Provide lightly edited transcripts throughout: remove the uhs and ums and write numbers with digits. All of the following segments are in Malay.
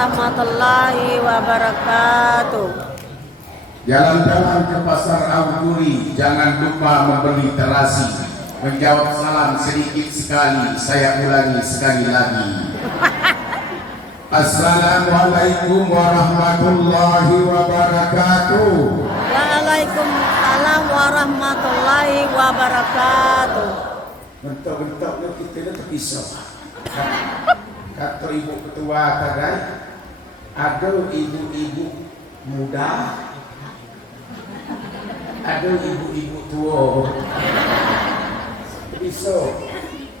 warahmatullahi wabarakatuh. Jalan-jalan ke pasar Auguri, jangan lupa membeli terasi. Menjawab salam sedikit sekali, saya ulangi sekali lagi. Assalamualaikum warahmatullahi wabarakatuh. Waalaikumsalam warahmatullahi wabarakatuh. Bentuk-bentuknya kita itu terpisah. Kata ibu ketua tadi, ada ibu-ibu muda, ada ibu-ibu tua. Bisa,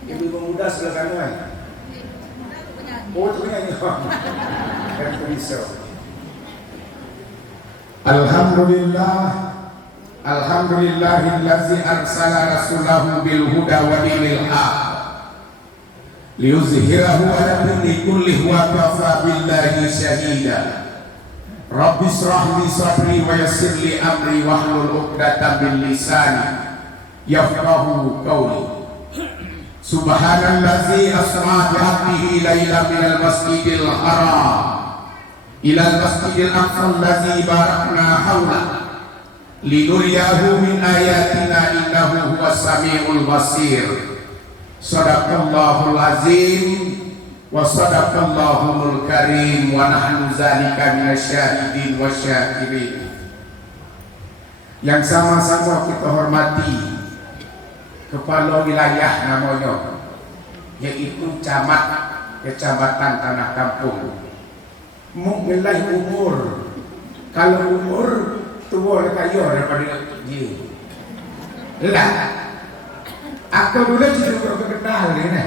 ibu-ibu muda sebelah kanan. Oh, itu penyanyi. Kan bisa. Alhamdulillah, alhamdulillahillazi arsala rasulahu bil huda wa dinil haq liyuzhirahu ala dini kullihi wa kafa billahi syahida. Rabbi shrah li sadri wa yassir li amri wahlul 'uqdatam min lisani yafqahu qawli. Subhanallazi asra bi 'abdihi lailan minal masjidil haram ilal masjidil aqsa allazi barakna hawla linuriyahu min ayatina innahu huwas samiul basir. Sadaqallahul azim wa sadaqallahul karim wa nahnu zalika minasyahidin wasyakirin. Yang sama-sama kita hormati kepala wilayah namanya, yaitu camat kecamatan Tanah Kampung. Mengenai umur, kalau umur tua kaya daripada dia. Lah, aku dulu juga kenal dia.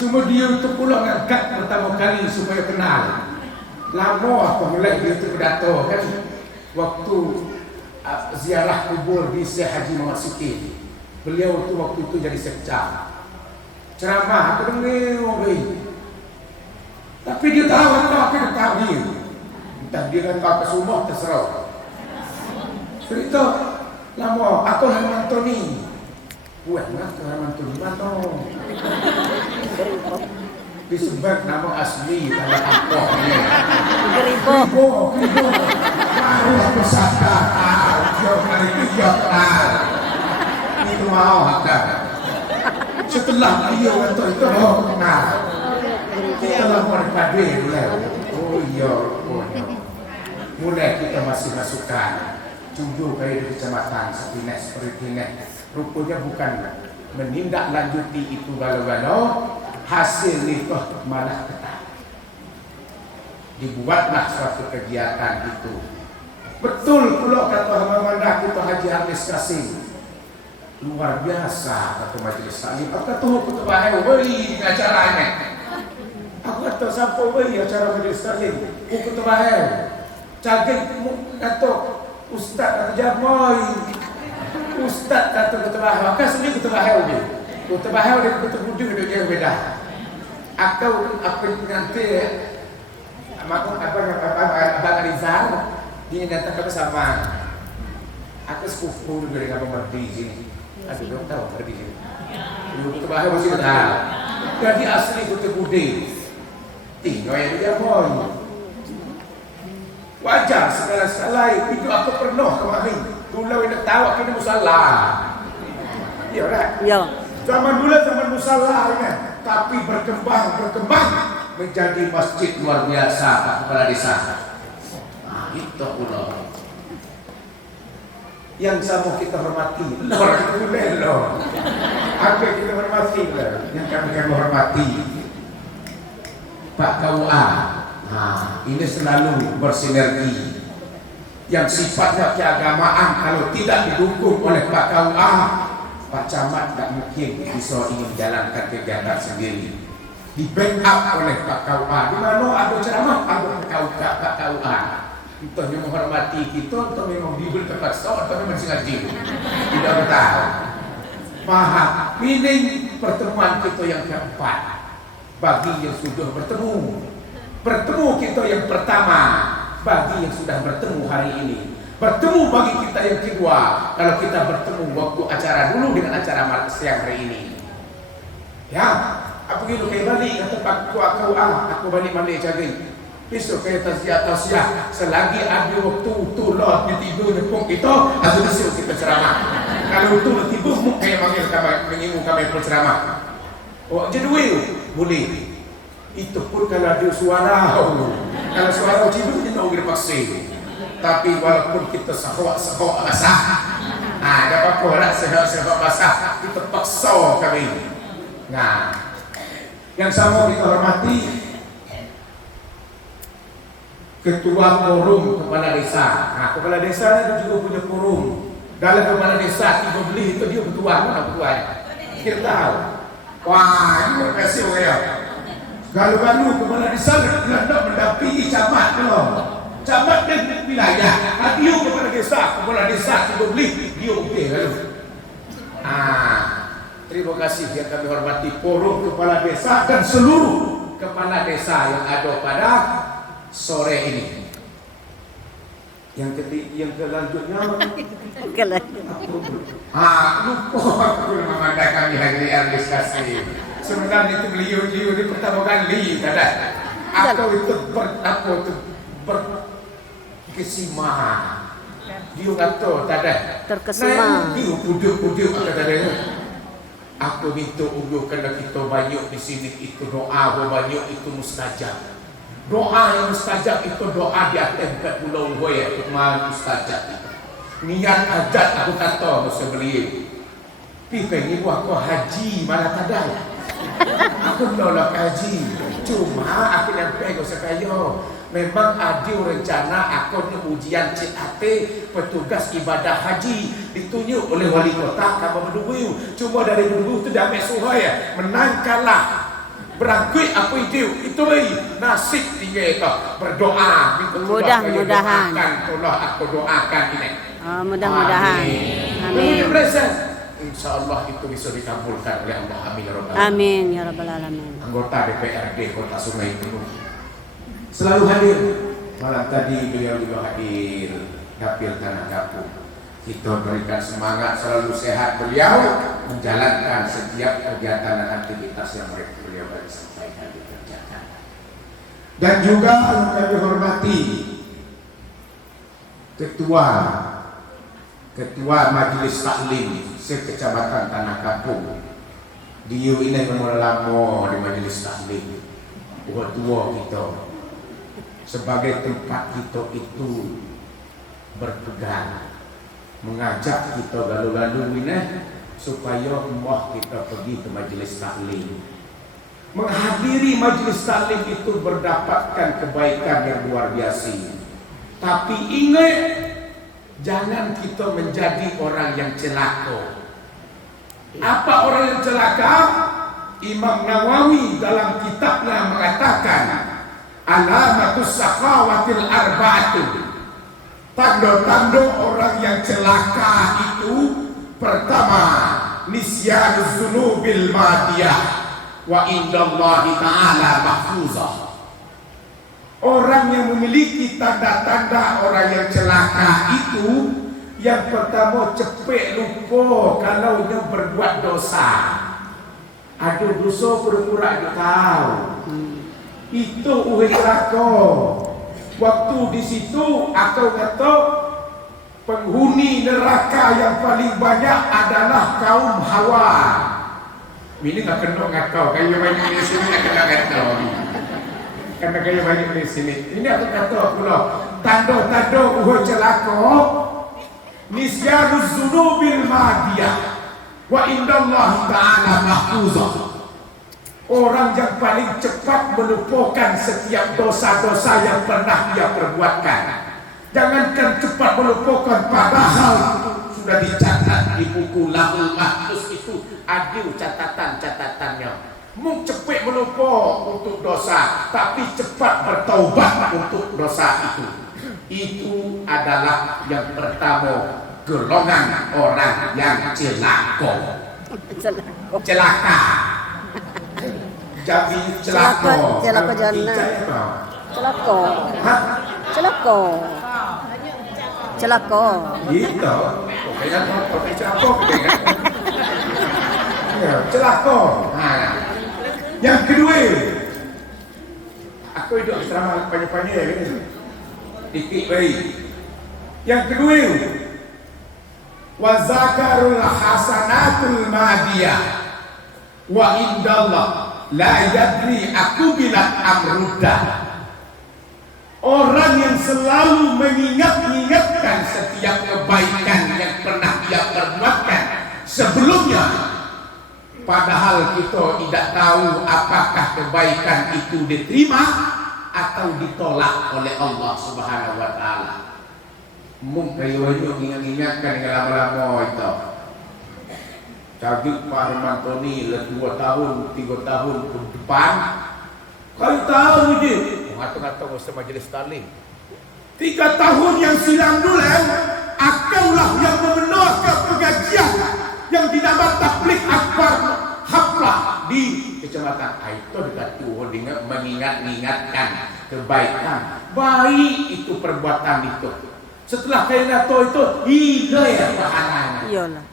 Cuma dia itu pula ngangkat pertama kali supaya kenal. Lama aku mulai dia itu pidato kan waktu ziarah kubur di Syekh Haji Muhammad Sikit. Beliau itu waktu itu jadi sekca. Ceramah aku dengar tapi dia tahu apa dia tahu dia. Entah dia kan kau ke rumah terserah. Cerita lama aku Herman Tony. Buat nak Herman Tony mana? Disebut nama asli pada apa ni? Geribo. Baru aku sadar. Jauh kali itu jauh. Itu mau ada. Setelah dia itu kenal. Kita lah merpadu lah. Oh iya, mulai kita masih masukkan tujuh kali di kecamatan seperti ini. Rupanya bukan menindaklanjuti itu galau-galau, hasil itu malah ketat. Dibuatlah suatu kegiatan itu. Betul pula kata Hamamanda kita Haji Hafiz Kasim. Luar biasa kata majelis taklim. Apa tuh kita bahaya di acara ini. Aku kata sampai wei acara majelis taklim. Aku terbahaya. Cakap kata ustaz kata Jamoy. Ustaz kata terbahaya. Aku sendiri terbahaya dia. Aku terbahaya dia betul budi dia beda. Aku apa nanti abang Rizal dia datang ke sama. Aku sepupu dulu dengan Abang Mardi sini. Aduh, belum tahu Mardi sini. Dulu terbahaya masih tahu. Jadi asli betul budi. Tinggal yang dia boy. Wajar segala-segala itu aku pernah kemarin. Dulu ini tahu akhirnya musalla. Iya kan? Ya. Zaman dulu zaman musalla ini, tapi berkembang menjadi masjid luar biasa Pak Kepala Desa. Nah, itu pula. Yang sama kita hormati, loh. Apa kita hormati lah? Yang kami hormati. Pak KUA, nah ini selalu bersinergi. Yang sifatnya keagamaan kalau tidak didukung oleh Pak KUA, Pak Camat tidak mungkin bisa ingin jalankan kegiatan sendiri. Di backup oleh Pak KUA. Di mana ada ceramah, ada Pak KUA. Entah yang menghormati kita, entah memang diberi terpaksa, atau memang sengaja. Tidak tahu. Paham? Ini pertemuan kita yang keempat. Bagi yang sudah bertemu kita yang pertama, bagi yang sudah bertemu hari ini, bertemu bagi kita yang kedua. Kalau kita bertemu waktu acara dulu dengan acara siang hari ini, ya Aku pergi lu kayak balik kata Pak kau aku balik cari. Besok kaya tasiah selagi ada waktu tu lah dia tidur nepung kita, aku disuruh kita ceramah. Kalau tu lah tidur mu kayak manggil mengimu kami berceramah. Oh jadi boleh. Itu pun kalau ada suara. Kalau suara tidur kita nak dipaksa. Tapi walaupun kita sahwak basah, ada apa-apa lah sahwak basah kita paksa kami. Nah, yang sama kita hormati Ketua Forum Kepala Desa. Nah, Kepala Desa itu juga punya forum. Dalam Kepala Desa tiga beli itu dia ketua, mana ketuanya? Kita tahu. Wah, ini berkasih ya. Galu-galu Kepala Desa nak mendampingi camat loh. Camat dan wilayah. Dia Kepala Desa tiga beli dia okey lalu. Terima kasih yang kami hormati Forum Kepala Desa dan seluruh kepala desa yang ada pada sore ini. Yang selanjutnya lupa aku memandang kami hari administrasi. Sebenarnya itu beliau ini pertama kali kada. Atau itu berkesimahan. Dia kata tada. Terkesima. Dia pujuk kata. Aku minta karena kita banyak di sini itu doa banyak itu mustajab. Doa yang mustajab itu doa di atas 40 hoya kemana mustajab. Niat hajat aku kata masa beliau. Tapi aku haji malah tak ada. Aku nolak haji. Cuma aku nyampe ke sekaya. Memang ada rencana aku ni ujian CAT petugas ibadah haji ditunjuk oleh wali kota Kabupaten Bedugul. Cuma dari Bedugul tu dah mesuh ya. Menang kalah. Berangkut apa itu lagi nasib tinggal itu berdoa mudah-mudahan tolong aku doakan ini mudah-mudahan amin insyaallah itu bisa dikabulkan oleh Allah amin ya rabbal alamin. Anggota DPRD Kota Sungai Penuh selalu hadir. Malam tadi beliau juga hadir dapil Tanah Kapuk. Kita berikan semangat selalu sehat beliau menjalankan setiap kegiatan dan aktivitas yang beliau sampaikan dikerjakan. Dan juga kami hormati Ketua Majelis Taklim sekecamatan Tanah Kapuk. Dia ini memang lama di Majelis Taklim. Tua kita sebagai tempat kita itu berpegang. Mengajak kita galu-galu ini supaya emak kita pergi ke majlis taklim. Menghadiri majlis taklim itu berdapatkan kebaikan yang luar biasa. Tapi ingat, jangan kita menjadi orang yang celaka. Apa orang yang celaka? Imam Nawawi dalam kitabnya mengatakan, alamatus sakhawatil arba'atu. Tanda-tanda orang yang celaka itu pertama nisyanuz dzunubil madiyah wa indallahi ta'ala mahfuzah. Orang yang memiliki tanda-tanda orang yang celaka itu yang pertama cepet lupa kalau dia berbuat dosa. Ada dosa pura-pura dia tahu. Itu uhai neraka. Waktu di situ aku kata penghuni neraka yang paling banyak adalah kaum Hawa. Ini tak kena ngakau, kaya banyak di sini tak kena ngakau. Karena kaya banyak di sini. Ini aku kata pula tanda-tanda uhai celaka. Nisyanuz dzunubil madiyah wa indallahi ta'ala mahfuzah. Orang yang paling cepat melupakan setiap dosa-dosa yang pernah dia perbuatkan. Jangankan cepat melupakan, padahal sudah dicatat di buku Lauhul Mahfuz itu ada catatan-catatannya. Mung cepat melupa untuk dosa, tapi cepat bertaubat untuk dosa itu. Itu adalah yang pertama, golongan orang yang celaka. Jadi celaka jannah. Celaka. Gitu. Pokoknya celaka. Ya, celaka. Yang kedua, aku hidup asrama panjang-panjang ni. Dikit baik. Yang kedua, wa zakarul hasanatul madiyah wa indallah la yadri aku bilat amrudah. Orang yang selalu mengingat-ingatkan setiap kebaikan yang pernah dia perbuatkan sebelumnya, padahal kita tidak tahu apakah kebaikan itu diterima atau ditolak oleh Allah Subhanahu wa taala. Mungkin kayu ingat-ingatkan yang lama-lama itu. Cagik Pak Hermantoni 2 tahun, 3 tahun ke depan. Kau tahu je. Kata-kata usaha majlis taklim. 3 tahun yang silam dulu, akaulah yang memenuhkan pengajian yang dinamakan tabligh akbar haflah di kecamatan Aito dekat Tuhan dengan mengingat-ingatkan kebaikan. Baik itu perbuatan itu. Setelah kena tahu itu hilang ya pahalanya. Iyalah.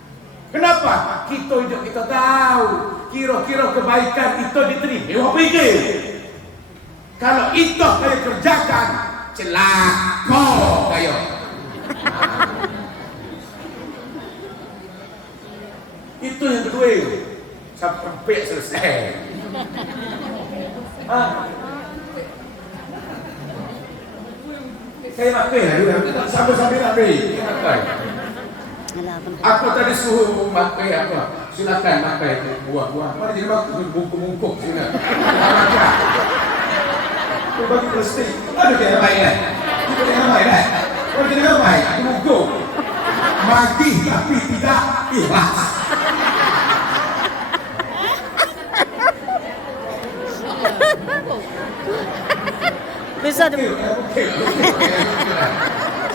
Kenapa? Kita tahu kira-kira kebaikan itu diterima. Apa itu? Kalau itu kaya kerjakan celaka kaya. Itu yang kedua. Sampai selesai. Saya makan lah. Sampai habis. Aku tadi suruh makan apa? Silakan makan buah-buah. Mana jadi makan bungkuk-bungkuk sini. Aku bagi plastik. Ada yang ramai kan? Kita yang ramai kan? Kalau kita ramai, aku bungkuk. Mati tapi tidak ikhlas. Bisa di Okey.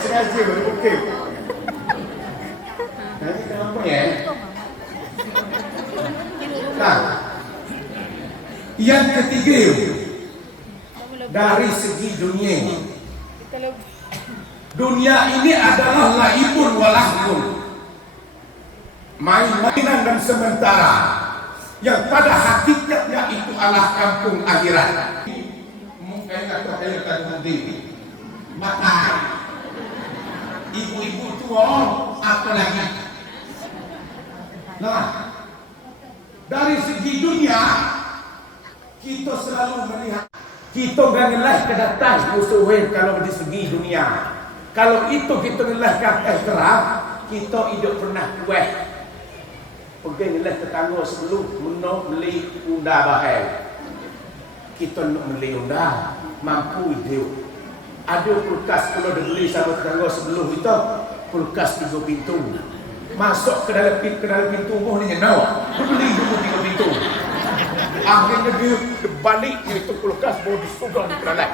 Sengaja baru okey. Nanti kenapa ya? Nah, yang ketiga, dari segi dunia, dunia ini adalah laibun walahun, main-mainan dan sementara, yang pada hakikatnya itu adalah kampung akhirat. Mungkin kata saya tadi makan ibu-ibu tua apa lagi? Nah, dari segi dunia kita selalu melihat, kita gangelah kedatang musuhin kalau di segi dunia. Kalau itu kita ngelah kata kerap, kita hidup pernah kuat. Pergi ngelah tetangga sebelum menok beli unda bahai. Kita nak beli unda mampu hidup. Ada kulkas kalau dah beli sama tetangga sebelum itu, kulkas 3 pintu. Masuk ke dalam pintu rumah ni nyawa. Beli dulu 3 pintu. Akhirnya dia baliknya itu kulkas baru disugang di dalam.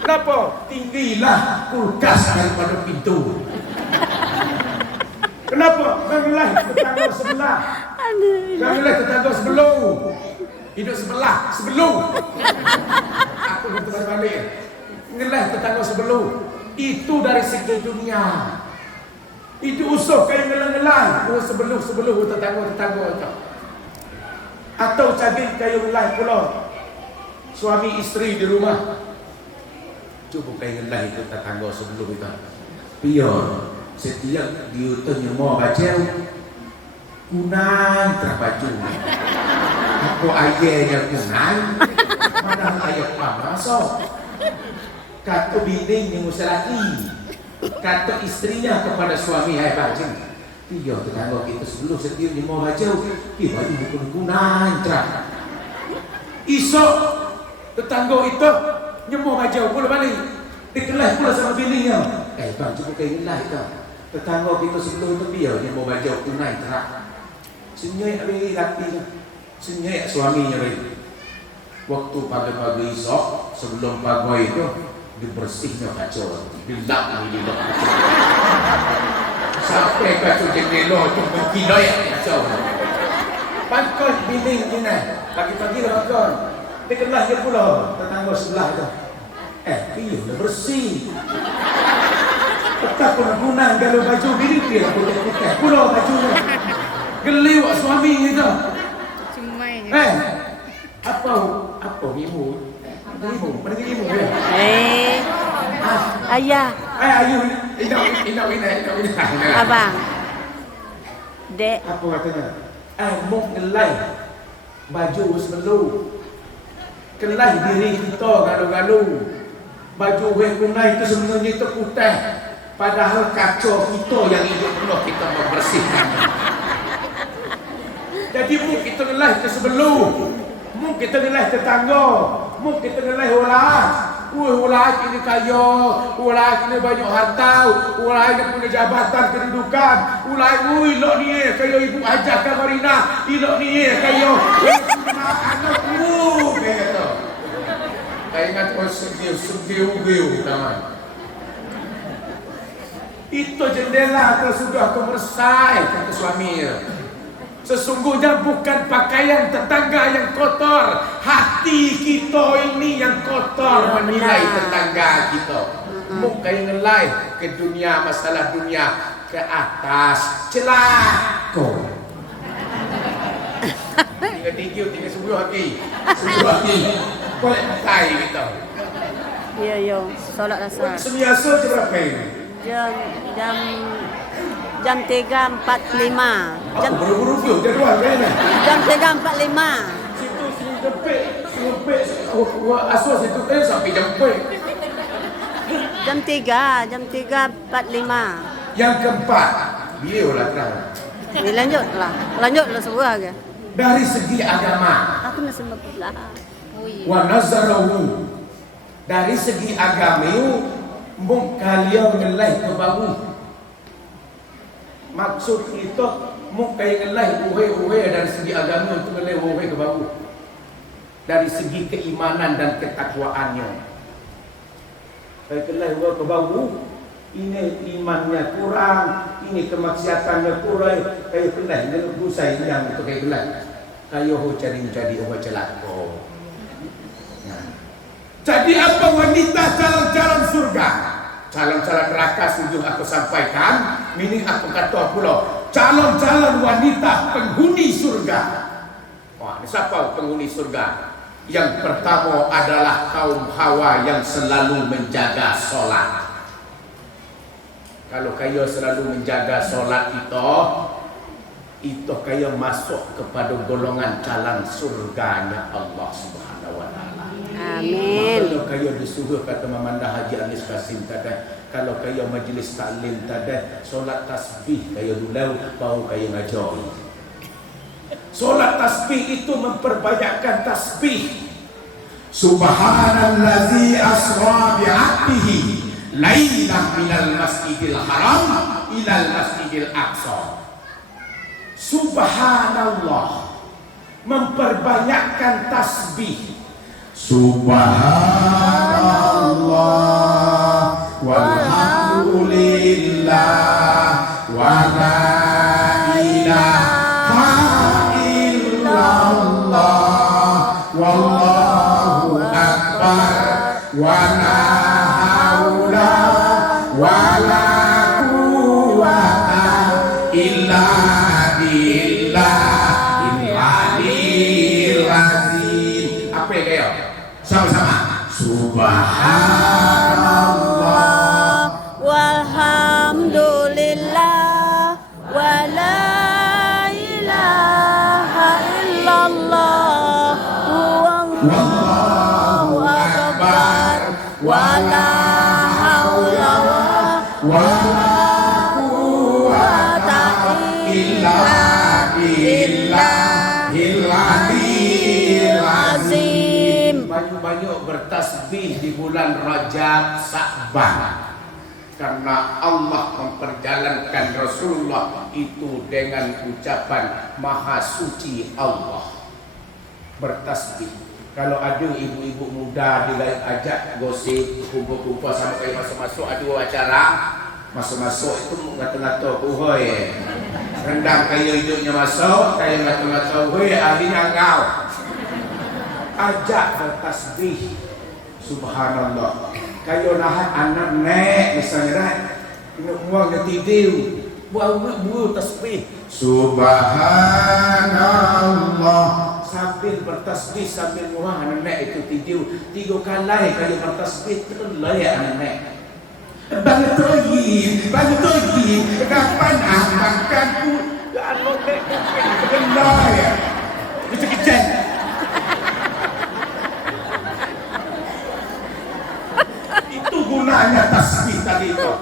Kenapa? Tinggilah kulkas daripada pintu. Kenapa? Janganlah tetangga sebelah. Janganlah tetangga sebelum. Hidup sebelah, sebelum. Aku betul balik. Janganlah tetangga sebelum. Itu dari segi dunia. Itu usuh kayak ngelang-ngelang. Sebelum tetangga-tetangga itu. Atau caging kayu ngelang pula. Suami isteri di rumah. Cuba kayak ngelang itu tetangga sebelum itu. Biar setiap diutuhnya mau baca kunang terbaju. Aku ayahnya kunang. Mana ayah pamasok. Kata bini yang usah lagi. Kata istrinya kepada suami, hai bajing, dia tetangga kita sebelum setiap dia mau baca, dia baju bukan kunang terang. Esok tetangga itu nyemua baca pula balik. Dia kelas pula sama bininya. Bang, cuba kayak lah itu. Tetangga kita sebelum itu dia mau baca kunang terang. Senyai habis laki, senyai suaminya lagi. Waktu pagi-pagi esok sebelum pagi itu dibersihnya kacau, dilap ni dilap. Sampai kacau jendela tu berkilau kacau. Pangkal bining ni pagi-pagi lah makan. Dia kelas dia pula tetangga sebelah tu. Dia dah bersih. Tetap pun gunang kalau baju biru dia lah putih-putih. Pula bajunya. Geliwak suami itu. Oh, ibu. Mana ibu dia? Ayah. Ayu, inau. Abang. Dek. Apa katanya? Mok ngelai baju sebelu. Kelai diri kita galu-galu. Baju kunai itu sebenarnya itu putih. Padahal kacau kita yang hidup penuh kita membersihkan. Jadi muk kita ngelai ke sebelu. Muk kita ngelai tetangga. Muk kita ngelai ulas. Ulas ini kaya. Ulas ini banyak harta. Ulas ini punya jabatan kedudukan. Ulas ilok ni kaya ibu ajak ke Marina. Ilok ni kaya anak kayak gitu. Kayak ingat sedih taman. Itu jendela sudah kemersai kata suami. Sesungguhnya bukan pakaian tetangga yang kotor, hati kita ini yang kotor menilai tetangga kita. Muka yang ngelai ke dunia, masalah dunia ke atas celaka. Tiga subuh lagi. Boleh pakai gitu. Ya, yo. Solat asar. Semiasa berapa ini? Jam 3.45. Buru-buru tu, jadual kayaknya. Jam 3.45. Situ sempit. Asal situ sampai jam 4. Jam 3.45. Yang keempat, beliaulah terang. Ni lanjutlah sebuah ke. Dari segi agama, Aku nak sembah pula. wa nazarahu. Dari segi agama, mung kalian ngelai ke bawah. Maksud itu mung kaya ngelai uhe dari segi agama untuk ngelai uhe ke bawah. Dari segi keimanan dan ketakwaannya. Kaya ngelai uhe ke bawah. Ini imannya kurang, ini kemaksiatannya kurang. Kaya ngelai dengan dosa yang untuk kaya ngelai. Kaya ho cari celaka. Jadi apa wanita calon-calon surga? Calon-calon neraka sujud aku sampaikan. Ini aku kata pula calon-calon wanita penghuni surga. Wah, siapa penghuni surga? Yang pertama adalah kaum Hawa yang selalu menjaga solat. Kalau kaya selalu menjaga solat itu kaya masuk kepada golongan calon surganya Allah Subhanahu wa taala. Amin. Kalau kaya disuruh kata Mamanda Haji Anis Kasim tadi, kalau kaya majlis taklim tadi, solat tasbih kaya dulau baru kaya ngajar. Solat tasbih itu memperbanyakkan tasbih. Subhanallazi asra bi'abdihi lailan minal masjidil haram ilal masjidil aqsa. Subhanallah, memperbanyakkan tasbih. Subhanallah walhamdulillah wa la ilaha illallah wallahu akbar wa la haula wa la quwwata illa billahil aliyyil azim. Apa ya kayak? Sama-sama. Subhanallah walhamdulillah wa la ilaha illallah wallahu akbar wa la haula wa la quwwata illa billahil aliyyil azim. Banyak-banyak bertasbih di bulan Rajab Sa'ban. Karena Allah memperjalankan Rasulullah itu dengan ucapan Maha Suci Allah. Bertasbih. Kalau ada ibu-ibu muda ajak gosip, kumpul-kumpul sampai masuk-masuk ada acara, masuk-masuk itu ngata-ngata kuhoi. Rendang kayu hidupnya masuk, kayu ngata-ngata kuhoi, akhirnya ngau. Ajak bertasbih. Subhanallah. Kayu nahan anak nek misalnya ini uang tidur buat tasbih. Subhanallah sambil bertasbih sambil wah nenek itu tiga kali kali bertasbih terlah ya nenek. Bagi kapan makanku anu nek terlah ya. Kecil-kecil. Itu gunanya tasbih tadi itu.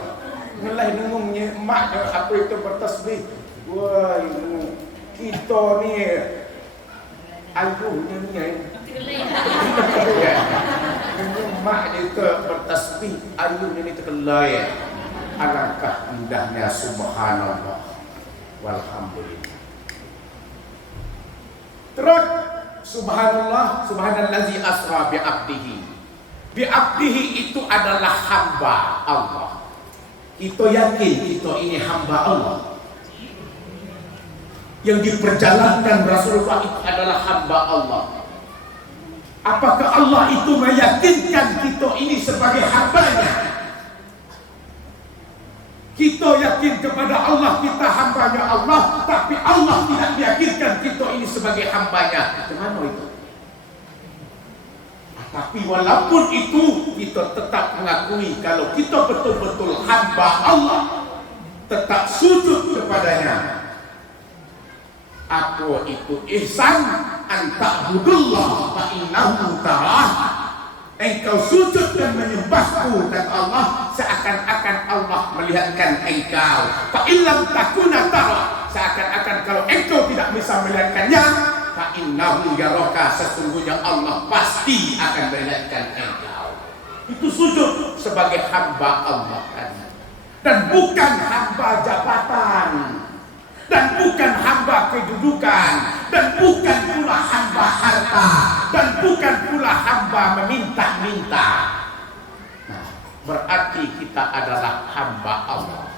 Ngelai nengungnya emak apa itu bertasbih. Wah, kita ni albuhnya ni emak itu bertasbih albuhnya ni terkelai. Alangkah indahnya subhanallah walhamdulillah. Terus subhanallah subhanallazi asra bi abdihi. Bi abdihi itu adalah hamba Allah. Kita yakin kita ini hamba Allah. Yang diperjalankan Rasulullah itu adalah hamba Allah. Apakah Allah itu meyakinkan kita ini sebagai hambanya? Kita yakin kepada Allah, kita hambanya Allah, tapi Allah tidak meyakinkan kita ini sebagai hambanya. Bagaimana itu? Tapi walaupun itu, kita tetap mengakui kalau kita betul-betul hamba Allah, tetap sujud kepadanya. Apa itu ihsan? An ta'budullah fa innahu tarah. Engkau sujud dan menyembahku dan Allah seakan-akan Allah melihatkan engkau. Fa illam takuna tara, seakan-akan kalau engkau tidak bisa melihatkannya, fa innahu yaraka, sesungguhnya Allah pasti akan melihatkan engkau. Itu sujud sebagai hamba Allah dan bukan hamba jabatan. Dan bukan hamba kedudukan, dan bukan pula hamba harta, dan bukan pula hamba meminta-minta. Nah, berarti kita adalah hamba Allah.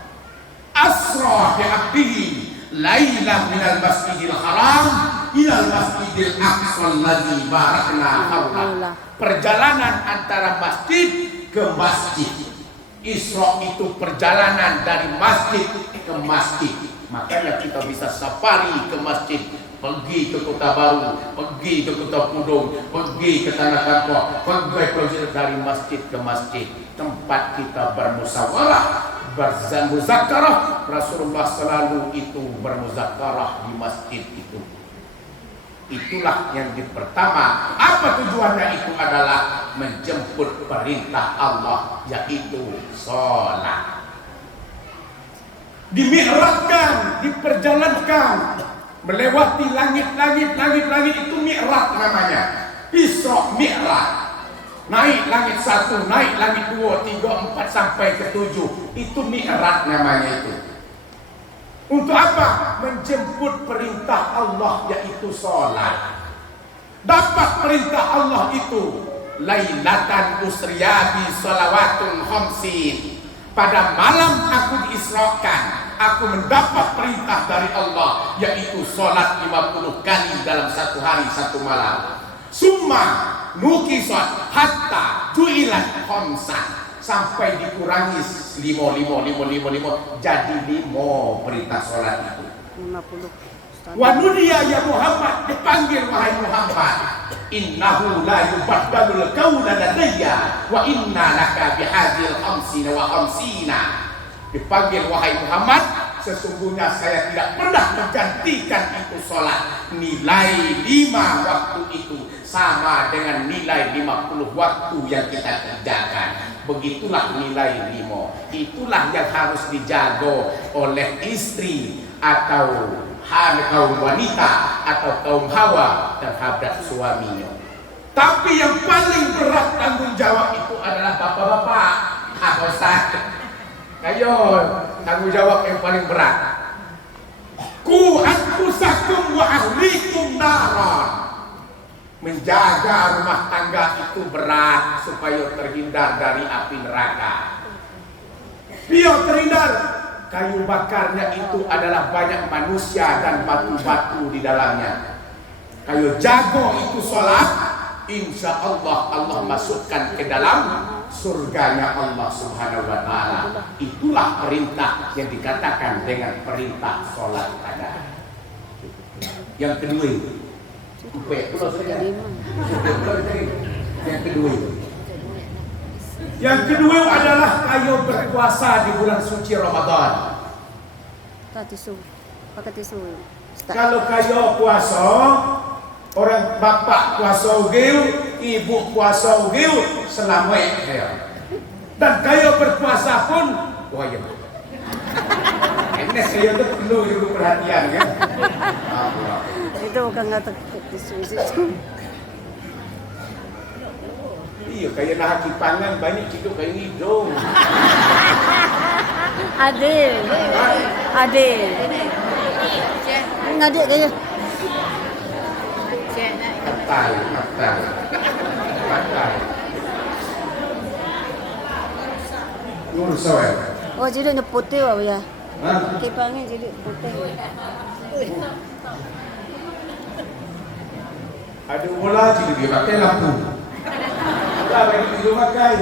Asra bi abdihi lailan minal masjidil haram ilal masjidil aqsa alladzi barakna hawla. Perjalanan antara masjid ke masjid. Isra itu perjalanan dari masjid ke masjid. Makanya kita bisa safari ke masjid, pergi ke Kota Baru, pergi ke Kota Pudong, pergi ke Tanah Kangkok, pergi dari masjid ke masjid. Tempat kita bermusyawarah, bermuzakarah. Rasulullah selalu itu bermuzakarah di masjid itu. Itulah yang pertama. Apa tujuannya? Itu adalah menjemput perintah Allah, yaitu sholat. Dimi'rajkan, diperjalankan melewati langit itu mi'raj namanya. Isra mi'raj. Naik langit 1, naik langit 2, 3, 4 sampai ke 7. Itu mi'raj namanya itu. Untuk apa? Menjemput perintah Allah, yaitu sholat. Dapat perintah Allah itu lailatan usriyabi sholawatun khamsin. Pada malam aku diisrakan, aku mendapat perintah dari Allah, yaitu sholat 50 kali dalam satu hari satu malam. Summa nukisat hatta ju'ilat khamsan, sampai dikurangi 5 jadi 5 perintah sholat itu. 50. Wa nudiya ya Muhammad, dipanggil wahai Muhammad. Innahu la yubaddalul qawla ladayya wa inna laka bihadzal khamsina wa khamsina. Dipanggil wahai Muhammad, sesungguhnya saya tidak pernah menggantikan itu sholat. Nilai 5 waktu itu sama dengan nilai 50 waktu yang kita kerjakan. Begitulah nilai 5. Itulah yang harus dijaga oleh istri atau kaum wanita atau kaum hawa terhadap suaminya. Tapi yang paling berat tanggung jawab itu adalah bapak-bapak. Apa Ustaz? Ayo, tanggung jawab yang paling berat. Ku anfusakum wa ahlikum naran. Menjaga rumah tangga itu berat supaya terhindar dari api neraka. Biar terhindar. Kayu bakarnya itu adalah banyak manusia dan batu-batu di dalamnya. Kayu jago itu sholat, insya Allah Allah masukkan ke dalam surganya Allah Subhanahu wa Ta'ala. Itulah perintah yang dikatakan dengan perintah sholat tadi. Yang kedua, Pulau saja. Yang kedua. Yang kedua adalah kayu berpuasa di bulan suci Ramadan. Tak tisu. Pakai tisu. Kalau kayu puasa, orang bapak puasa ugil, ibu puasa ugil, selamat dia. Dan kayu berpuasa pun, wah ya. Ini saya tu perlu juga perhatian kan. Itu bukan kata tisu situ. Iya, kayak nak haki pangan banyak hidup kayak hidung. Adil. Adil. Ngadik kaya. Patai. Nur soal. Oh, jadi ni putih apa ya? Ha? Kipangnya jadi putih. Ada bola jadi dia pakai lampu. Bola bagi tidur pakai.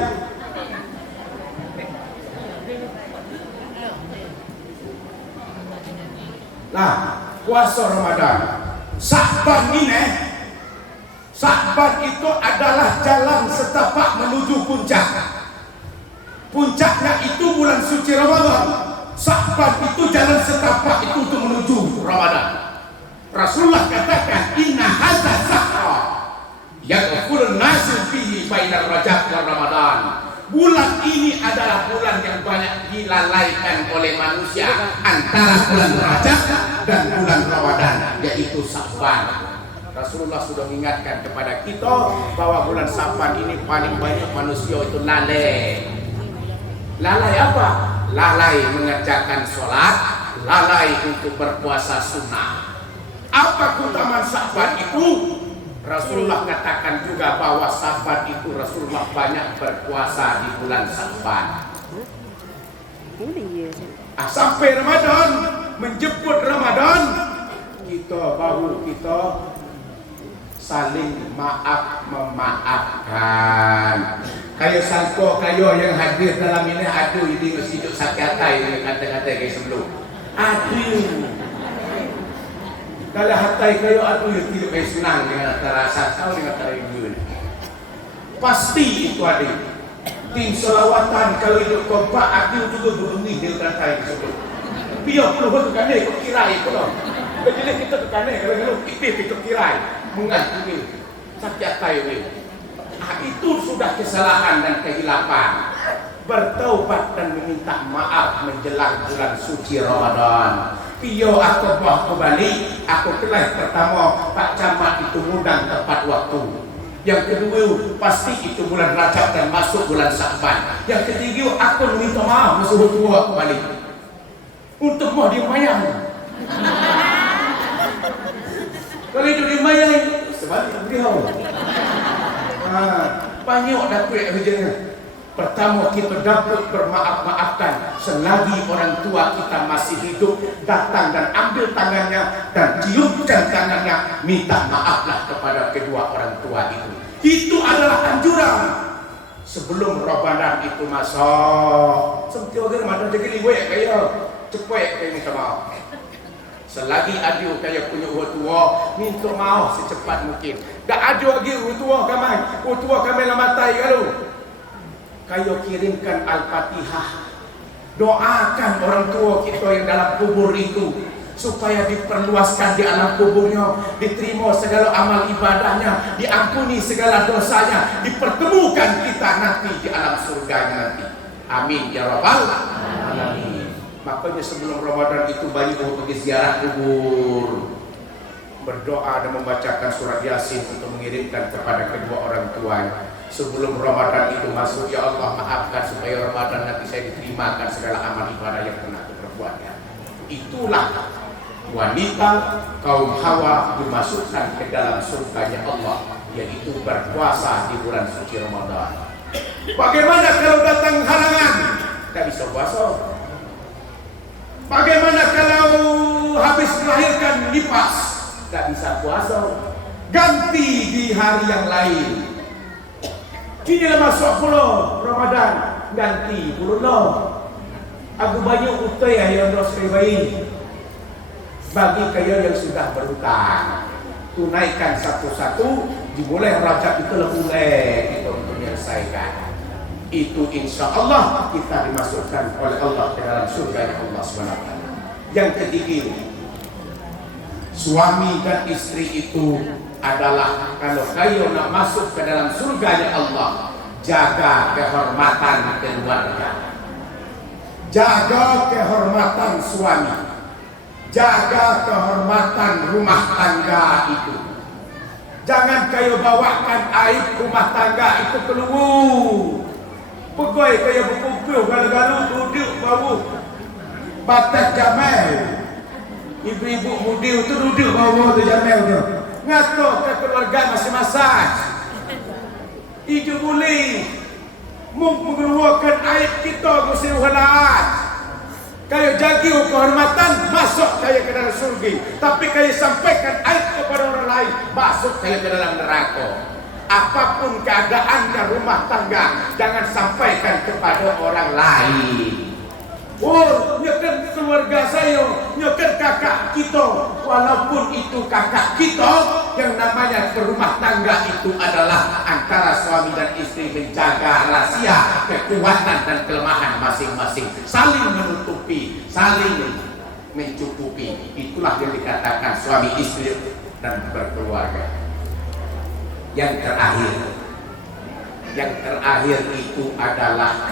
Nah, puasa Ramadan. Sya'ban ini, Sya'ban itu adalah jalan setapak menuju puncak. Puncaknya itu bulan suci Ramadan. Sya'ban itu jalan setapak itu untuk menuju Ramadan. Rasulullah katakan, inna hadza sahra yaghfurun nasu fihi bainar Rajab dan Ramadan. Bulan ini adalah bulan yang banyak dilalaikan oleh manusia antara bulan Rajab dan bulan Ramadan, yaitu Sya'ban. Rasulullah sudah mengingatkan kepada kita bahwa bulan Sya'ban ini paling banyak manusia itu lalai. Lalai apa? Lalai mengerjakan sholat, lalai untuk berpuasa sunnah. Apa keutamaan Sya'ban itu? Rasulullah katakan juga bahwa Sya'ban itu Rasulullah banyak berpuasa di bulan Sya'ban. Sampai Ramadan, menjemput Ramadan, kita baru kita saling maaf memaafkan. Kayo sangko kayo yang hadir dalam ini aduh ini mesti hidup sakit hati dengan kata-kata kayak sebelum. Aduh. Kalau hatai kayo aduh yang tidak kayak senang dengan terasa tahu dengan terima. Pasti itu ada. Tim selawatan kalau hidup kompak aduh juga berungi dia kata yang sebelum. Biar perlu berkane kau kirai kalau. Jadi kita berkane kalau kita kirai mengakui sakit hati ini. Itu sudah kesalahan dan kehilapan. Bertaubat dan meminta maaf menjelang bulan suci Ramadan. Pio aku buah kembali. Aku telah pertama Pak Camat itu ngundang tepat waktu. Yang kedua pasti itu bulan Rajab dan masuk bulan Sya'ban. Yang ketiga aku meminta maaf musuh tua kembali. Untuk mau dimayang. Kalau itu dimayang sebalik dia. Banyak dapat hujannya. Pertama kita dapat bermaaf-maafkan selagi orang tua kita masih hidup, datang dan ambil tangannya dan ciumkan tangannya, minta maaflah kepada kedua orang tua itu. Itu adalah anjuran sebelum Ramadan itu masuk. Seperti orang Ramadan jadi liwek kaya cepat kaya minta maaf. Selagi ada kaya punya orang tua, minta maaf secepat mungkin. Tak ada lagi orang tua kami lamatai kalau. Kayo kirimkan Al-Fatihah. Doakan orang tua kita yang dalam kubur itu supaya diperluaskan di alam kuburnya, diterima segala amal ibadahnya, diampuni segala dosanya, dipertemukan kita nanti di alam surganya nanti. Amin ya rabbal alamin. Makanya sebelum Ramadan itu banyak orang pergi ziarah kubur, berdoa dan membacakan surat Yasin untuk mengirimkan kepada kedua orang tuanya. Sebelum Ramadan itu masuk, ya Allah maafkan supaya Ramadan nanti saya diterimakan segala amal ibadah yang pernah diperbuatnya. Itulah wanita kaum Hawa dimasukkan ke dalam surganya Allah, yaitu berpuasa di bulan suci Ramadan. Bagaimana kalau datang halangan? Tak bisa puasa. Bagaimana kalau habis melahirkan nifas? Tak bisa puasa. Ganti di hari yang lain. Kini masuk pula Ramadan, ganti pula. Aku banyak utang yang dah seribai bagi kaya yang sudah berhutang. tunaikan satu-satu, dimulai rajab itu mulai kita untuk menyelesaikan. Itu insya Allah kita dimasukkan oleh Allah ke dalam surga Allah SWT. Yang ketiga, suami dan istri itu adalah kalau kayu nak masuk ke dalam surga Allah, jaga kehormatan keluarga, jaga kehormatan suami, jaga kehormatan rumah tangga itu. Jangan kayu bawakan aib rumah tangga itu keluar. Pegawai kayu berkumpul galau-galau duduk bawah batas Jamel. Ibu-ibu mudi itu duduk bawah tu Jamel tu. Ngatur ke keluarga masing-masing. Itu boleh mengeluarkan aib kita mesti uhalat. Kayu jaga kehormatan masuk kayu ke dalam surga. Tapi kayu sampaikan aib kepada orang lain masuk kayu ke dalam neraka. Apapun keadaannya rumah tangga, jangan sampaikan kepada orang lain. Oh, nyekan keluarga saya, nyekan kakak kita. Walaupun itu kakak kita, yang namanya rumah tangga itu adalah antara suami dan istri menjaga rahasia, kekuatan dan kelemahan masing-masing. Saling menutupi, saling mencukupi. Itulah yang dikatakan suami istri dan berkeluarga. Yang terakhir itu adalah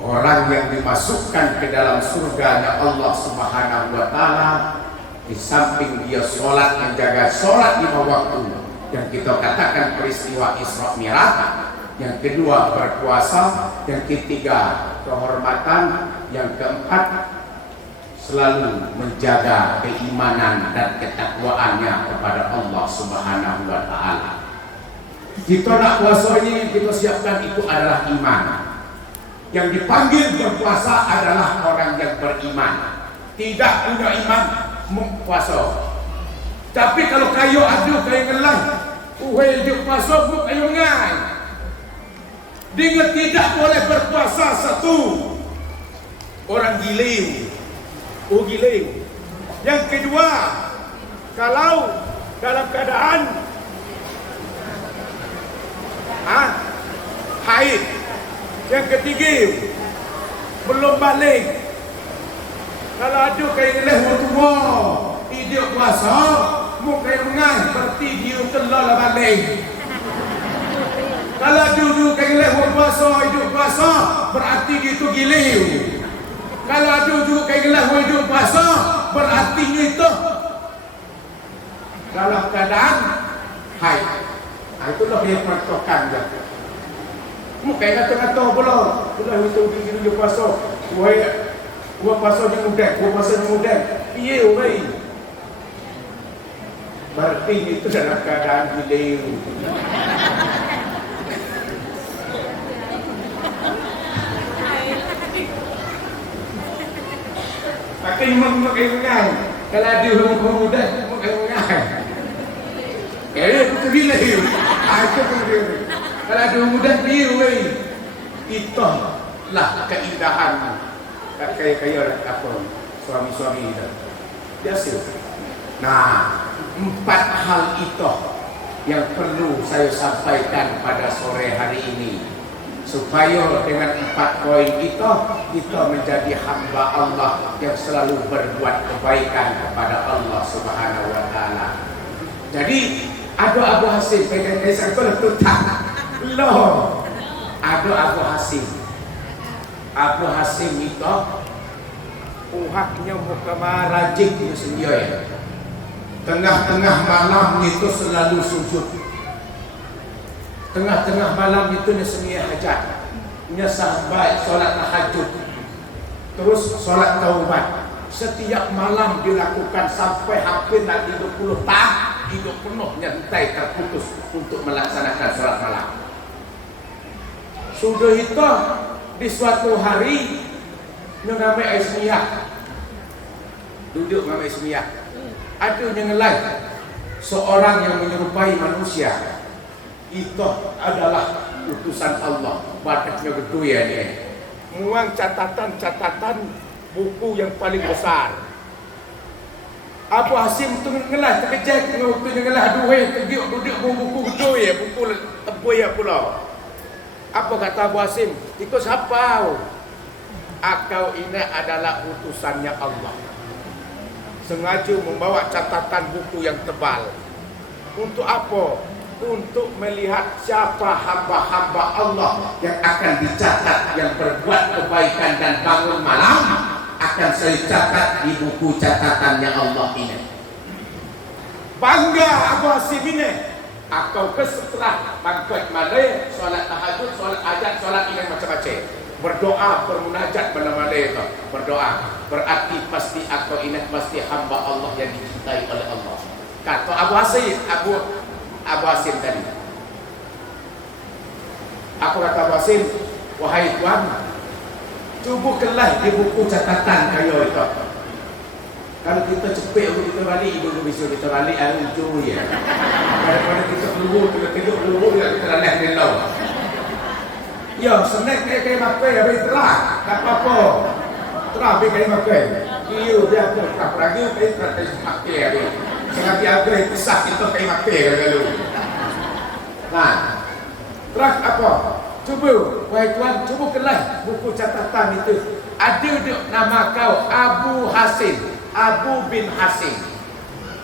orang yang dimasukkan ke dalam surganya Allah Subhanahu wa Ta'ala. Di samping dia sholat, menjaga sholat 5 waktu, yang kita katakan peristiwa Isra Mi'raj. Yang kedua berpuasa, yang ketiga kehormatan, yang keempat selalu menjaga keimanan dan ketakwaannya kepada Allah Subhanahu wa Ta'ala. Kita nak puasa ini, kita siapkan itu adalah iman. Yang dipanggil berpuasa adalah orang yang beriman. Tidak punya iman puasa. Tapi kalau kayu ada kayu ngelai, hidup puasa pun kayu ngai. Dia tidak boleh berpuasa satu, orang giliu. Giling. Yang kedua, kalau dalam keadaan haid. Yang ketiga, belum balik. Kalau ada kayak leh tua, hidup puasa, muka yang mengai, berarti dia telah balik. Kalau dulu kayak leh puasa, hidup puasa, berarti dia tu giling. Kalau ada juga kayak gelas hidup puasa, berarti itu dalam keadaan haid. Itulah dia pertokan dia. Mungkin kata-kata pula, gelas hidup puasa. Gua puasa di mudah, gua puasa di mudah. Iya, wei. Berarti itu dalam keadaan hidup. Pakai mengai. Kalau ada orang muda, mengai. Itu bila itu. Itu bila. Kalau ada orang muda, dia wei. Itulah keindahan. Kayak apa? Suami-suami itu. Biasa. Nah, 4 hal itu yang perlu saya sampaikan pada sore hari ini. Supaya dengan 4 poin itu kita menjadi hamba Allah yang selalu berbuat kebaikan kepada Allah Subhanahu wa Ta'ala. Jadi ada Abu Hasim pengen desa bertutang loh, ada Abu Hasim. Abu Hasim itu uhaknya muka marajik sendiri. Tengah-tengah malam itu selalu sujud. Tengah-tengah malam itu dia sendiri hajat, dia sampai solat tahajud, terus solat taubat. Setiap malam dilakukan sampai hampir nak 30 tahun, hidup penuh nyantai terputus untuk melaksanakan solat malam. Sudah itu di suatu hari mengambil ismiyah, duduk mengambil ismiyah. Ada yang lain, seorang yang menyerupai manusia. Itu adalah utusan Allah. Batasnya gede ya ni. Muang catatan-catatan buku yang paling besar. Abu Hasim tu ngelah terkejut dengan waktu ngelah duit duduk buku gedoi ya buku tebu ya pula. Apa kata Abu Hasim? Ikut siapa? Akau ini adalah utusannya Allah. Sengaja membawa catatan buku yang tebal. Untuk apa? Untuk melihat siapa hamba-hamba Allah yang akan dicatat, yang berbuat kebaikan dan bangun malam, akan saya catat di buku catatannya Allah ini. Bangga Abu Hasim ini. Akau ke setelah bangkit malai, solat tahajud, solat ajat, solat ini macam-macam. Berdoa, bermunajat malam itu. Berdoa. Berarti pasti akau ini pasti hamba Allah yang dicintai oleh Allah. Kata Abu Hasim tadi. Aku kata Abu Hasim, wahai Tuhan, cubukanlah di buku catatan kayu itu. Kalau kita cepet kita balik, ibu bisa kita balik ujung ya. Daripada kita keluar, kita tidur keluar, kita lalai belau. Ya, senek kayak makan, habis terang, tak apa-apa. Terang habis kayak makan. Iyo dia pun tak lagi, kita tak pakai habis. Sengaja agak pisah kita kayak makan kalau. Nah, terang apa? Cuba, wahai Tuhan, cubakanlah buku catatan itu. Ada nama kau Abu Hasim, Abu bin Hasim.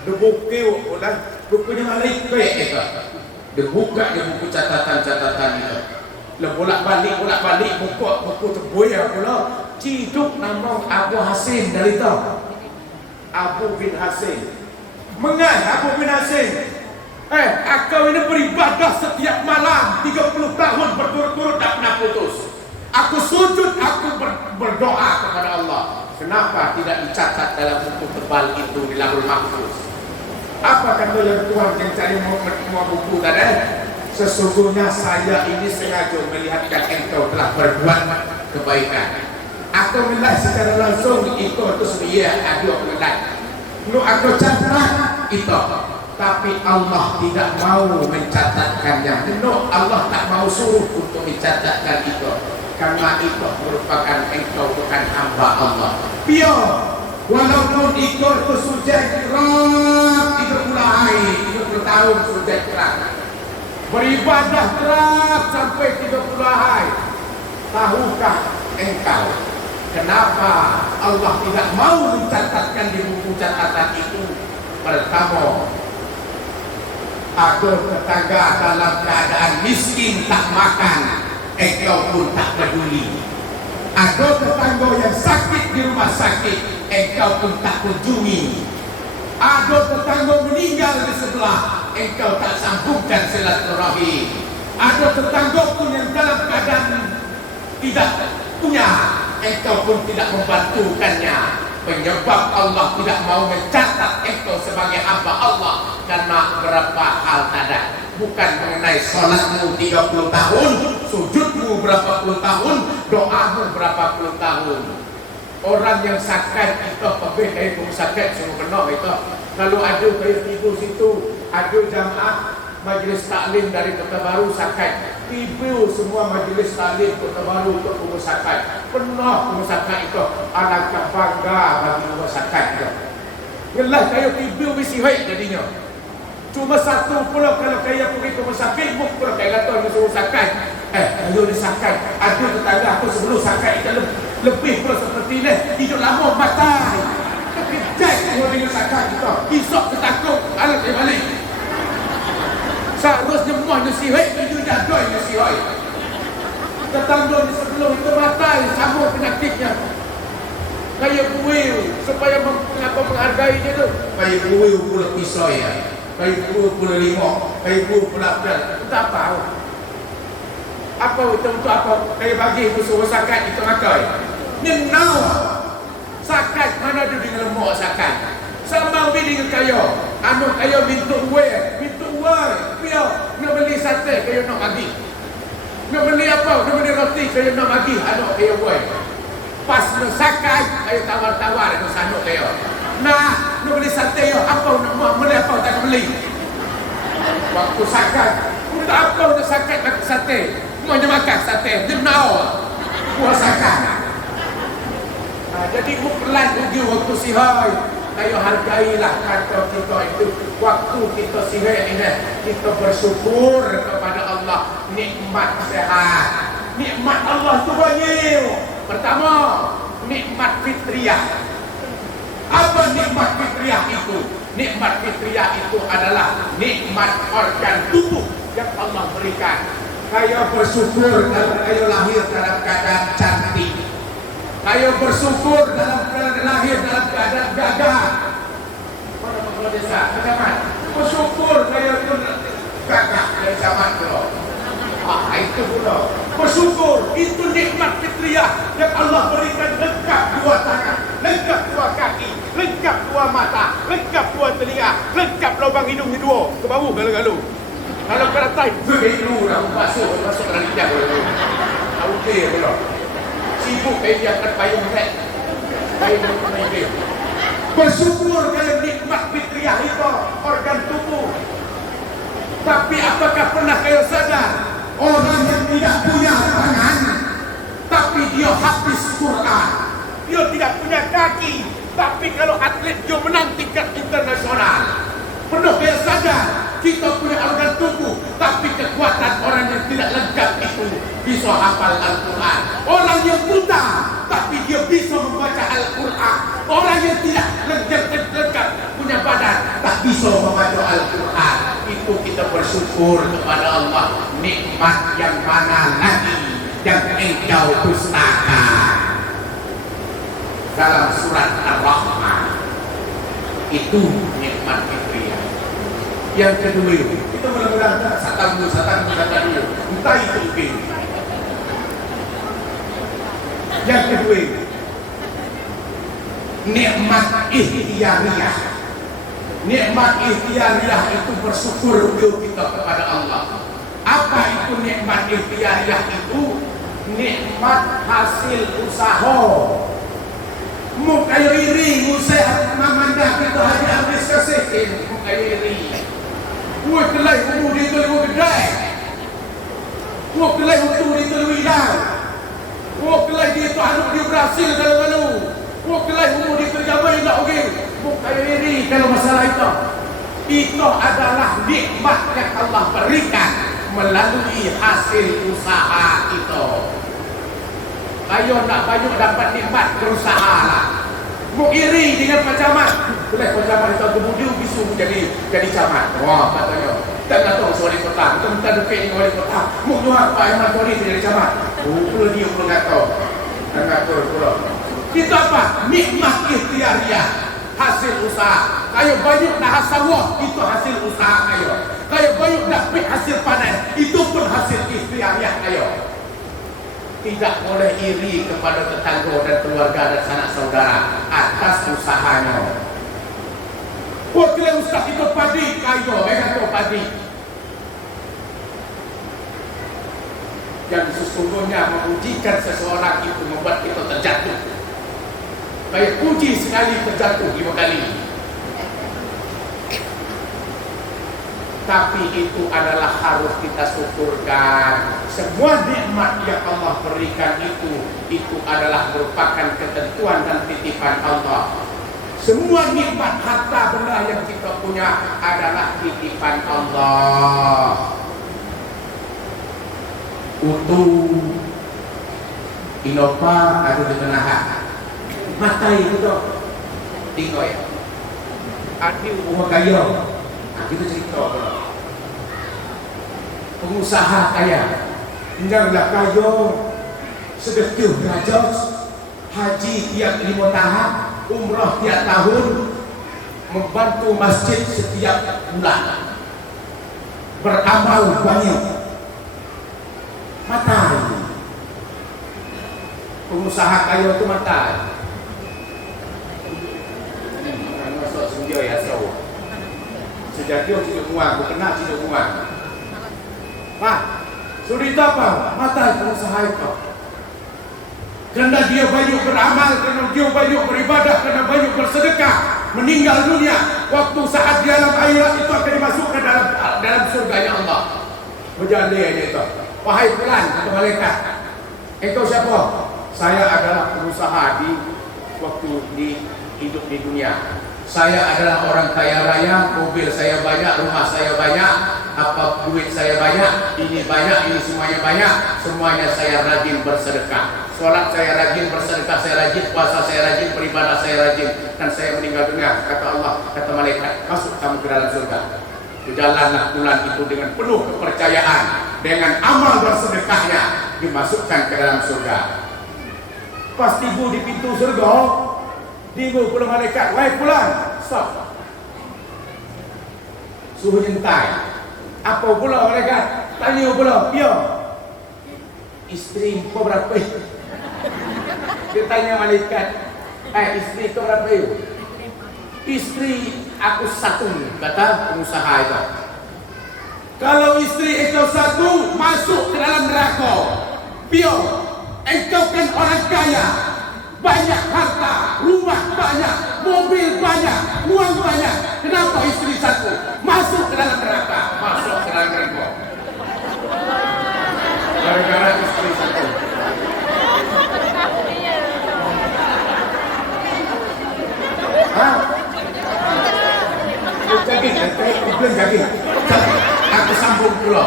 Dibuka oleh bukunya Malik itu. Dibuka di buku catatan-catatan itu. Bolak-balik buku terboya pula. Ciduk nama Abu Hasim dari itu. Abu bin Hasim. Mengapa Abu bin Hasim? Aku ini beribadah setiap malam 30 tahun berturut-turut tak pernah putus. Aku sujud, aku berdoa kepada Allah. Kenapa tidak dicatat dalam buku tebal itu di Lauhul Mahfuz? Apa kata yang Tuhan yang cari semua buku tadi? Sesungguhnya saya ini sengaja melihatkan engkau telah berbuat kebaikan. Aku melihat secara langsung itu sebenarnya ada melihat. Lu aku catat itu. Tapi Allah tidak mau mencatatkannya. No, Allah tak mau suruh untuk mencatatkan itu. Karena itu merupakan engkau bukan hamba Allah. Biar walaupun itu sudah keras 30 tahun sudah keras. Beribadah keras sampai 30 hari. Tahukah engkau kenapa Allah tidak mau mencatatkan di buku catatan itu? Pertama, aku tetangga dalam keadaan miskin tak makan, engkau pun tak peduli. Ada tetangga yang sakit di rumah sakit, engkau pun tak kunjungi. Ada tetangga meninggal di sebelah, engkau tak sambungkan silaturahmi. Ada tetangga pun yang dalam keadaan tidak punya, engkau pun tidak membantukannya. Penyebab Allah tidak mau mencatat engkau sebagai hamba Allah karena berapa hal tadi. Bukan mengenai solatmu 30 tahun, sujudmu berapa puluh tahun, doamu berapa puluh tahun. Orang yang sakit itu pergi ke rumah sakit semua benar itu. Kalau ada kayak ibu situ, ada jamaah majlis taklim dari Kota Baru sakit. Ibu semua majlis taklim Kota Baru untuk rumah sakit. Penuh rumah sakit itu. Alangkah bangga bagi rumah sakit itu. Ngelah kayak ibu mesti baik jadinya. Cuma satu pula kalau kayak pergi ke rumah sakit, bukan pula kayak gatau di rumah sakit. Ayo di sakit. Ada tetangga aku sebelum sakit itu lebih pula seperti ini. Hidup lama batai. Kejap semua dengan sakit itu. Esok ketakut. Alat dia balik. Seharusnya muahnya sihai, itu jadoi nya sihai. Tetangga di sebelum itu batai, sama penyakitnya. Kayak kuil, supaya menghargai dia tu. Kayak kuil pula pisau ya. Kayak kuil pula limau. Kayak kuil pula pedal. Tak tahu. Apa itu untuk apa? Kayak bagi musuh sakit itu ngakai. Nenau. Sakit mana ada dengan lemuk sakit. Sama dengan kayu. Anu kayu bintu uwe. Biar nak beli sate kayu nak bagi. Nak beli apa? Nak beli roti kayu nak bagi. Anu kayu uwe. Pas nak sakit kayu tawar-tawar itu sanuk kayu. Nak beli sate yo. Apa nak mau beli apa tak beli. Waktu sakit. Tak apa nak sakit nak sate. Mau makan sate. Dia nak buah sakit. Jadi bukan rugi waktu sihai. kayo hargailah kantor kita itu. Waktu kita sihat ini, kita bersyukur kepada Allah. Nikmat sehat, nikmat Allah tu banyak. Pertama, nikmat fitriyah. Apa nikmat fitriyah itu? Nikmat fitriyah itu adalah nikmat organ tubuh yang Allah berikan. Kayo bersyukur kalau kayo lahir dalam keadaan cantik. Kayo bersyukur dalam keadaan lahir dalam keadaan gagah. Mana kepala desa? Macam bersyukur kayo itu gagah dari zaman dulu. Itu pula. Bersyukur itu nikmat fitriyah yang Allah berikan, lengkap dua tangan, lengkap dua kaki, lengkap dua mata, lengkap dua telinga, lengkap lubang hidung dua ke bawah galu-galu. Kalau keratai, dulu dah masuk dalam lidah dulu. Okey belum? Sibuk dia akan payung rek. Payung dia. Bersyukur kalau nikmat fitriyah itu organ tubuh. Tapi apakah pernah kamu sadar orang yang tidak punya tangan tapi dia habis Quran, dia tidak punya kaki tapi kalau atlet dia menang tingkat internasional? Pernah kamu sadar kita punya organ tubuh tapi kekuatan orang yang tidak lengkap itu bisa hafal Al-Quran. Orang yang buta tapi dia bisa membaca Al-Quran. Orang yang tidak lengkap punya badan tak bisa membaca Al-Quran. Itu kita bersyukur kepada Allah. Nikmat yang mana lagi yang engkau dustakan? Dalam surat Ar-Rahman itu nikmat fitriyah. Yang kedua itu mudah-mudahan satan dulu entah itu mungkin. Yang kedua nikmat ikhtiariyah. Nikmat ikhtiariyah itu bersyukur kita kepada Allah. Apa itu nikmat ikhtiariyah itu? Nikmat hasil usaha. Mukayo iri, musai mamanda kita haji habis kesekin. Mukayo iri. Woi kelai umur di telu kedai. Woi kelai umur di telu hilang. Woi kelai di itu anak di Brasil kalau. Woi kelai umur di terjamai tak okey. Mukayo iri kalau masalah itu. Itu adalah nikmat yang Allah berikan melalui hasil usaha itu. Ayo nak banyak dapat nikmat berusaha lah. Mau iri dengan pacamat. Boleh pacamat itu kemudian bisu jadi camat. Wah katanya. Tak tahu soal kota. Kita minta dukit dengan wali kota. Mau jual Pak Ahmad Tori jadi camat. Pula dia pun tak tahu. Tak tahu pula. Itu apa? Nikmat ikhtiariyah. Hasil usaha. Kayu banyak dah sawah itu hasil usaha kayu. Kayu banyak dah hasil panen itu pun hasil ikhtiariyah kayu. Tidak boleh iri kepada tetangga dan keluarga dan sanak saudara atas usahanya. Oh, kalau ustaz itu padi kayu, mereka padi. Yang sesungguhnya mengujikan seseorang itu membuat kita terjatuh. Kayak uji sekali terjatuh 5 kali. Tapi itu adalah harus kita syukurkan. Semua nikmat yang Allah berikan itu adalah merupakan ketentuan dan titipan Allah. Semua nikmat harta benda yang kita punya adalah titipan Allah. Utuh Innova ada di tengah mata itu tu tinggal ya. Ada rumah kaya. Kita cerita pengusaha kaya tinggallah kaya sedekah rajas haji tiap 5 tahun, umrah tiap tahun, membantu masjid setiap bulan, beramal banyak. Mata pengusaha kaya itu mata masuk senja ya so. Sejak dia tidak kuat, berkenal tidak kuat. Surita apa? Mata pengusaha itu. Kerana dia banyak beramal, kerana dia banyak beribadah, kerana banyak bersedekah, meninggal dunia. Waktu saat di alam akhirat itu akan dimasukkan dalam surganya Allah. Berjanda itu. Wahai fulan atau malaikat, engkau siapa? Saya adalah pengusaha di waktu di hidup di dunia. Saya adalah orang kaya raya, mobil saya banyak, rumah saya banyak, apa duit saya banyak, ini semuanya banyak, semuanya saya rajin bersedekah. Sholat saya rajin, bersedekah saya rajin, puasa saya rajin, beribadah saya rajin, dan saya meninggal dunia. Kata Allah, kata malaikat, masuk kamu ke dalam surga. Berjalanlah bulan itu dengan penuh kepercayaan, dengan amal bersedekahnya dimasukkan ke dalam surga. Pas tiba di pintu surga, tiba pula malaikat, wahai pulang, stop. Suruh nyentai. Apa pula malaikat? Tanya pula, pion. Isteri kau berapa? Dia tanya malaikat, isteri kau berapa? Isteri aku satu, kata pengusaha itu. Kalau isteri engkau satu, masuk ke dalam neraka. Pion, engkau kan orang kaya, banyak harta, rumah banyak, mobil banyak, uang banyak. Kenapa istri satu? Masuk ke dalam neraka. Masuk ke dalam neraka. Gara-gara istri satu. Hah? Jadi, aku sambung pula.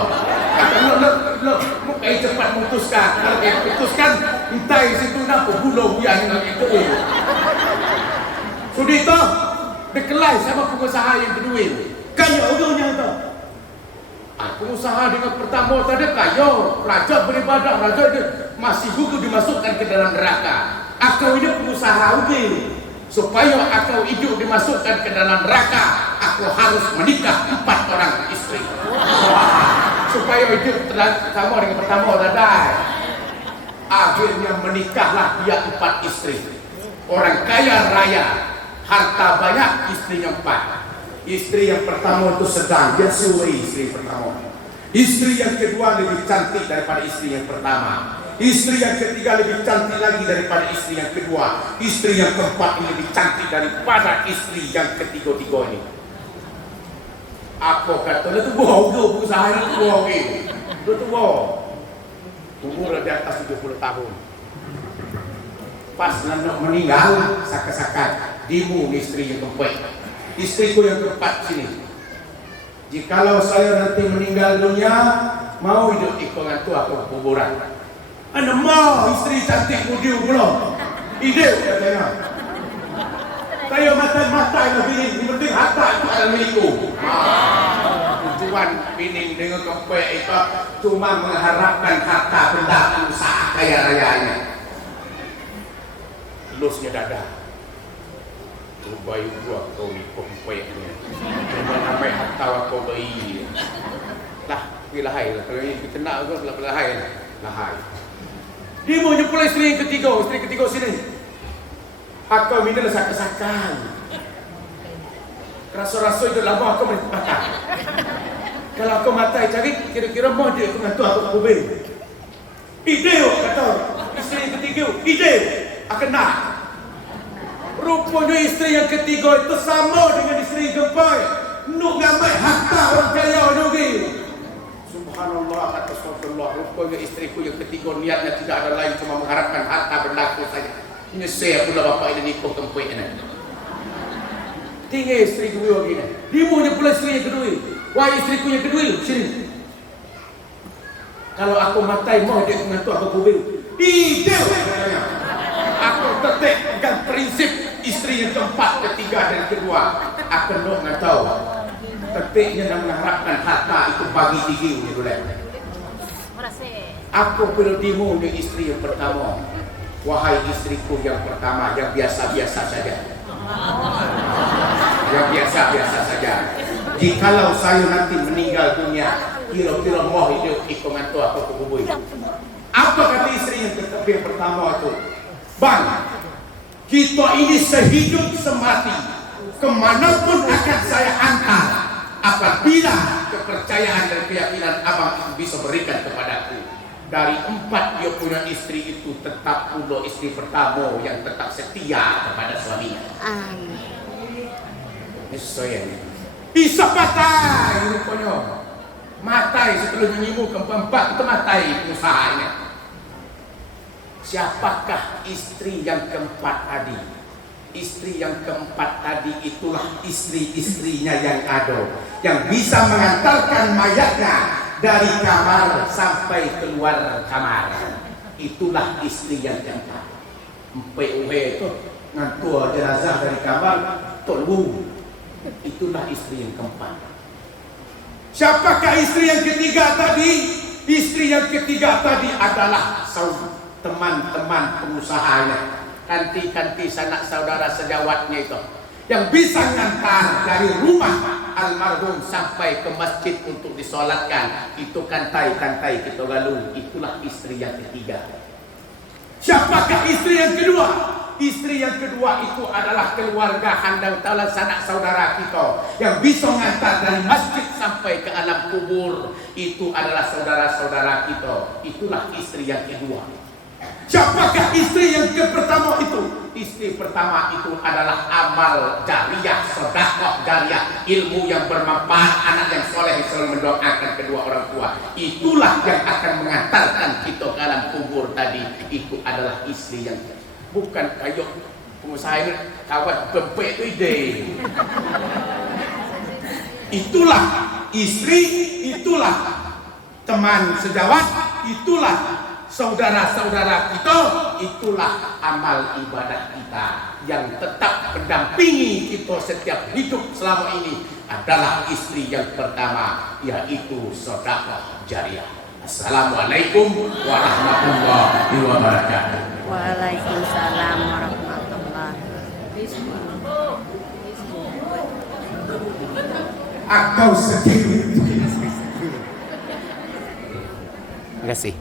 Lo kayak cepat memutuskan. Kalau kayak putuskan, entai situ nak bunuh yang itu. Sudah itu, dekelai sama pengusaha yang kedua. Kaya ujungnya itu. Pengusaha dengan pertama tadi kaya, raja beribadah, raja masih juga dimasukkan ke dalam neraka. Aku ini pengusaha uji. Supaya aku hidup dimasukkan ke dalam neraka, aku harus menikah 4 orang istri. Supaya hidup sama dengan pertama dadai. Akhirnya menikahlah dia 4 istri. Orang kaya raya, harta banyak, istrinya 4. Istri yang pertama itu sedang, dia suri istri pertama. Istri yang kedua lebih cantik daripada istri yang pertama. Istri yang ketiga lebih cantik lagi daripada istri yang kedua. Istri yang keempat ini lebih cantik daripada istri yang ketiga-tiga ini. Aku kata, dia tu bohong tu, pengusaha ni tu bohong ni. Dia tu bohong. Umur di atas 70 tahun. Pas nak meninggal, sakat-sakat, dimu istri yang keempat. Istriku yang keempat sini. Jikalau saya nanti meninggal dunia, mau hidup ikut dengan tu aku kuburan. Anda mau istri cantik mudiu belum? Ide katanya. Saya matai-matai lah bini, yang penting harta itu adalah milikku. Tujuan bini dengan kempek itu cuma mengharapkan harta benda usaha kaya rayanya. Lusnya dada. Bayi gua kau ni kempeknya. Cuma sampai harta kau bayi. Lah, pilahai lah. Kalau ini kita nak ke pilahai lah. Lahai. Dia mau jemput isteri yang ketiga, sini. Aku minta sakan-sakan. Rasa-rasa itu lama aku makan. Kalau aku matai cari, kira-kira mau dia aku mengantuk aku kubur. Ide kata isteri yang ketiga, ide akan nak. Rupanya isteri yang ketiga itu sama dengan isteri yang keempat. Nuk ngamai harta orang kaya juga. Subhanallah, kata Rasulullah. Rupanya istriku yang ketiga niatnya tidak ada lain cuma mengharapkan harta berlaku saja. Ini saya pula bapak ini nikah keempat ini. Tinggal isteri kedua begini. Dia punya pula isteri yang kedua. Wah, istriku yang kedua sini. Kalau aku matai mau dia mengantuk aku kubur. Ide. Aku tetapkan prinsip istri yang keempat, ketiga dan kedua. Aku nak tahu. Tetapnya nak mengharapkan harta itu bagi tinggi ni boleh. Aku perlu demo dengan istri yang pertama. Wahai istriku yang pertama, yang biasa-biasa saja. Yang biasa-biasa saja. Jikalau saya nanti meninggal dunia, kira-kira mau hidup ikut tu aku kubur. Apa kata istri yang pertama itu? Bang, kita ini sehidup semati. Kemanapun akan saya hantar, apabila kepercayaan dan keyakinan abang itu bisa berikan kepadaku. Dari 4 dia punya istri itu tetap pula istri pertama yang tetap setia kepada suaminya. Ini saya ni. Bisa matai rupanya. Matai setelah menyimu keempat itu matai usahanya. Siapakah istri yang keempat tadi? Istri yang keempat tadi itulah istri-istrinya yang ada, yang bisa mengantarkan mayatnya dari kamar sampai keluar kamar. Itulah istri yang keempat. PUH itu ngantua jenazah dari kamar tolong. Itulah istri yang keempat. Siapakah istri yang ketiga tadi? Istri yang ketiga tadi adalah teman-teman pengusahanya, kanti-kanti sanak saudara sejawatnya itu, yang bisa ngantar dari rumah almarhum sampai ke masjid untuk disolatkan. Itu kantai-kantai kita galung. Itulah istri yang ketiga. Siapakah istri yang kedua? Istri yang kedua itu adalah keluarga handang talan sanak saudara kita, yang bisa ngantar dari masjid sampai ke alam kubur. Itu adalah saudara-saudara kita. Itulah istri yang kedua. Siapakah istri yang pertama itu? Istri pertama itu adalah amal jariah, sedekah jariah, ilmu yang bermanfaat, anak yang soleh selalu mendoakan kedua orang tua. Itulah yang akan mengantarkan kita ke alam kubur tadi. Itu adalah istri yang bukan kayak pengusaha ini kawat bebek itu ide. Itulah istri, itulah teman sejawat, itulah saudara-saudara kita. Itulah amal ibadah kita yang tetap mendampingi kita setiap hidup selama ini. Adalah istri yang pertama, yaitu sedekah jariah. Assalamualaikum warahmatullahi wabarakatuh. Waalaikumsalam warahmatullahi wabarakatuh. Akau sedih. Terima kasih.